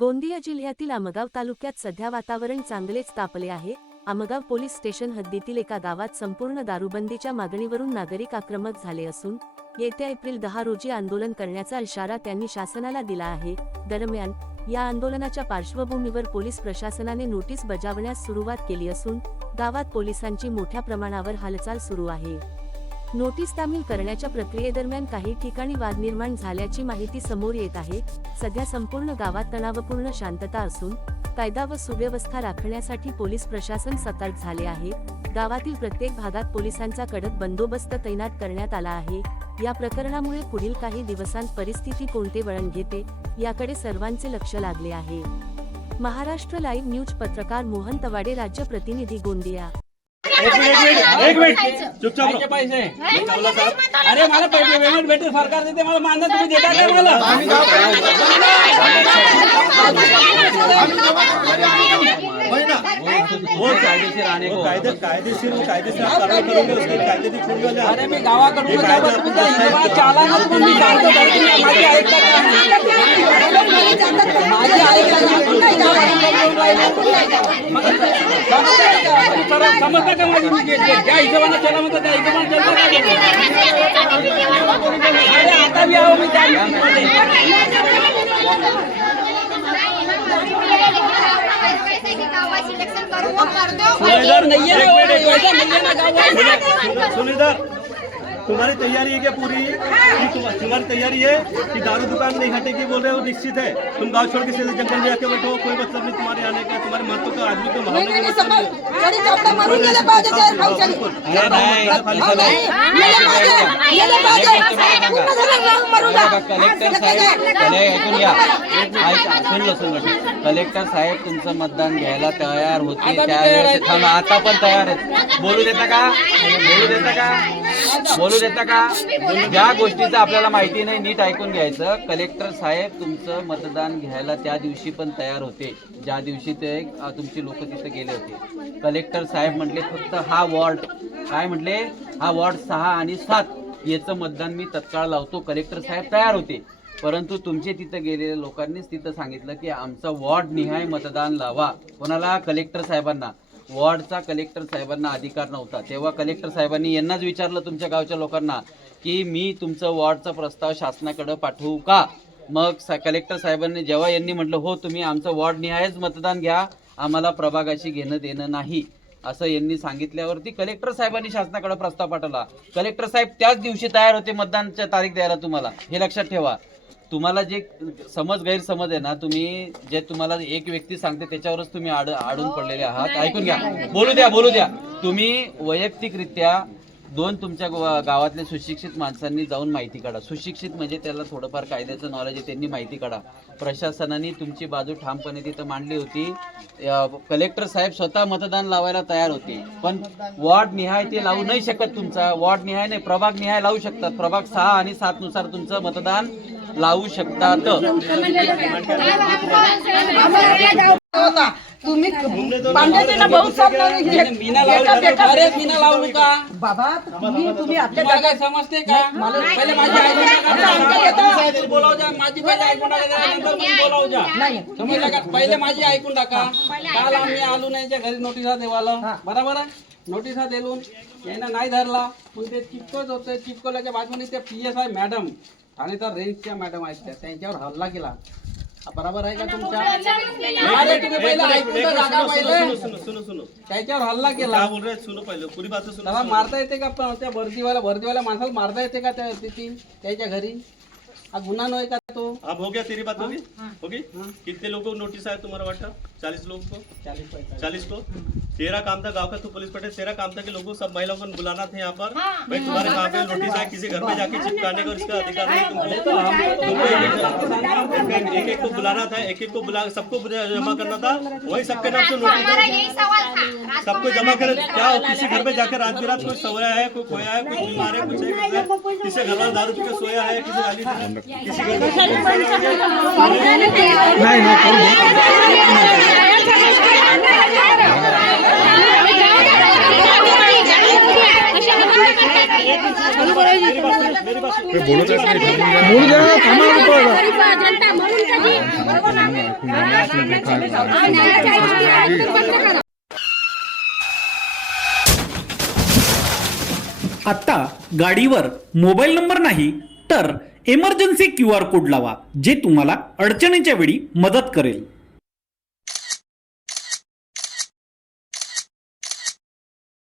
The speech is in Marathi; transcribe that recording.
गोंदिया जिल्ह्यातील आमगाव तालुक्यात सध्या वातावरण चांगलेच तापले आहे। आमगाव पोलीस स्टेशन हद्दीतील एका गावात संपूर्ण दारूबंदीच्या मागणीवरून नागरिक आक्रमक झाले असून येत्या एप्रिल 10 रोजी आंदोलन करण्याचा इशारा त्यांनी शासनाला दिला आहे। दरम्यान या आंदोलनाच्या पार्श्वभूमीवर पोलीस प्रशासनाने नोटीस बजावण्यास सुरुवात केली असून गावात पोलिसांची मोठ्या प्रमाणावर हालचाल सुरू आहे। नोटीस तामील करण्याच्या प्रक्रियेदरम्यान काही ठिकाणी वाद निर्माण झाल्याची माहिती समोर येत आहे। सध्या संपूर्ण गावात तणावपूर्ण शांतता असून कायदा व सुव्यवस्था राखण्यासाठी पोलीस प्रशासन सतर्क झाले आहे। गावातील प्रत्येक भागात पोलिसांचा कडक बंदोबस्त तैनात करण्यात आला आहे। या प्रकरणामुळे पुढील काही दिवसांत परिस्थिती कोणते वळण घेते याकडे सर्वांचे लक्ष लागले आहे। महाराष्ट्र लाईव्ह न्यूज पत्रकार मोहन तवाडे, राज्य प्रतिनिधी, गोंदिया। एक मिनिट चुपचाप पैसे अरे मला पेमेंट भेटेल, सरकार देते, मला मान्य, तुम्ही देता काय मला? कायदेशीर कारवाई करोगे, उसके कायदे छोड़ दो। अरे मी गावाकडून चालानच पण मी सांगतो, माझी ऐकता का? माझी समजता का? माझी ज्या हिशोबाने चला म्हणतात त्या हिशोबाने अरे आता मी आहो, मी सुनीधर, तुम्हारी तैयारी है क्या पूरी? तुम्हारी तैयारी है कि दारू दुकान नहीं हटेगी बोल रहे हो? निश्चित है। तुम गांव छोड़ के सीधे जंगल में आके बैठो, कोई मतलब नहीं तुम्हारे आने का। तुम्हारे महत्व का आदमी को मारने का मतलब कलेक्टर साहेब तुमचं मतदान घ्यायला तयार होते, त्यावेळेस थांबा, आता पण तयार आहेत। बोलू देता का? बोलू देता का? बोलू देता का? ज्या गोष्टीचं आपल्याला माहिती नाही नीट ऐकून घ्यायचं। कलेक्टर साहेब तुमचं मतदान घ्यायला त्या दिवशी पण तयार होते, ज्या दिवशी ते तुमची लोक तिथे गेले होते। कलेक्टर साहेब म्हटले फक्त हा वॉर्ड, काय म्हटले, हा वॉर्ड 6 आणि 7 याचं मतदान मी तत्काळ लावतो। कलेक्टर साहेब तयार होते, परंतु तुमचे तिथे गेलेल्या लोकांनीच तिथं सांगितलं की आमचं वॉर्ड निहाय मतदान लावा। कोणाला? कलेक्टर साहेबांना। वॉर्डचा कलेक्टर साहेबांना अधिकार नव्हता। तेव्हा कलेक्टर साहेबांनी यांनाच विचारलं तुमच्या गावच्या लोकांना की मी तुमचं वॉर्डचा प्रस्ताव शासनाकडे पाठवू का? मग कलेक्टर साहेबांनी जेव्हा यांनी म्हटलं हो तुम्ही आमचं वॉर्ड निहायच मतदान घ्या, आम्हाला प्रभागाशी घेणं देणं नाही असं यांनी सांगितल्यावरती कलेक्टर साहेबांनी शासनाकडे प्रस्ताव पाठवला। कलेक्टर साहेब त्याच दिवशी तयार होते मतदानच्या तारीख द्यायला तुम्हाला, हे लक्षात ठेवा। तुम्हाला जे गैरसमज आहे ना, तुम्ही जे तुम्हाला एक व्यक्ती सांगते त्याच्यावरच तुम्ही अडून पडलेले आहात। ऐकून घ्या, बोलू द्या। तुम्ही वैयक्तिकरित्या 2 तुमच्या गावातले सुशिक्षित माणसांनी जाऊन माहिती काढा। सुशिक्षित म्हणजे त्याला थोडंफार कायद्याचं नॉलेज आहे, त्यांनी माहिती काढा। प्रशासनाने तुमची बाजू ठामपणे तिथं मांडली होती। कलेक्टर साहेब स्वतः मतदान लावायला तयार होते, पण वॉर्ड निहाय ते लावू नाही शकत। तुमचा वॉर्ड निहाय नाही, प्रभाग निहाय लावू शकतात। प्रभाग 6 आणि 7 नुसार तुमचं मतदान लावू शकतात। तुम्ही पांड्याजींना बहुत साथ मीना लावू का बाबा? तुम्ही आपल्या काय समजते का? पहिले माझी ऐकून बोलाव जा, माझी पहिले ऐकून टाका, नंतर तुम्ही बोलाव जा, समजलं का? पहिले माझी ऐकून टाका। काल आम्ही आलो नाही घरी नोटिसा देवाला, बरोबर आहे? नोटिसा देऊन यांना नाही धरला, पण ते चिपकत होते। चिपकवल्याच्या बाजूने ते PSI मॅडम आणि त्या रेंजच्या मॅडम आहेत त्यांच्यावर हल्ला केला, बरोबर आहे का तुमच्या? अरे तुम्ही पहिले ऐकून तर टाका, पहिले त्याच्यावर हल्ला केला। बोल रहे सुनो, पहले पूरी बात सुनो। त्याला मारता येते का? त्या भरतीवाल्या माणसाला मारता येते का त्याच्या घरी? हा गुन्हा नाही का तो? अब हो गया, तेरी बात होगी? कितने लोगों को नोटिस आया तुम्हारा वाटा? 40 लोगों को? 40 को। तेरा काम था, गांव का तू पुलिस पटेल, तेरा काम था कि लोगों सब महिलाओं को बुलाना था यहाँ पर। भाई तुम्हारे गाँव पे नोटिस आया, किसी घर में जाके चिपकाने का उसका अधिकार नहीं तुमको। एक को बुलाना था, एक को बुला, सबको जमा करना था। वही सबके नाम से नोटिस सबको जमा कर। क्या किसी घर में जाकर रात बिरात कोई सोया है, कोई खोया है, कोई बीमार है, कुछ है, किसी घर में दारू पी के सोया है, किसी गाली किसी घर में मेरी बात आता गाडीवर मोबाईल नंबर नाही तर इमर्जन्सी QR कोड लावा, जे तुम्हाला अडचणीच्या वेळी मदत करेल.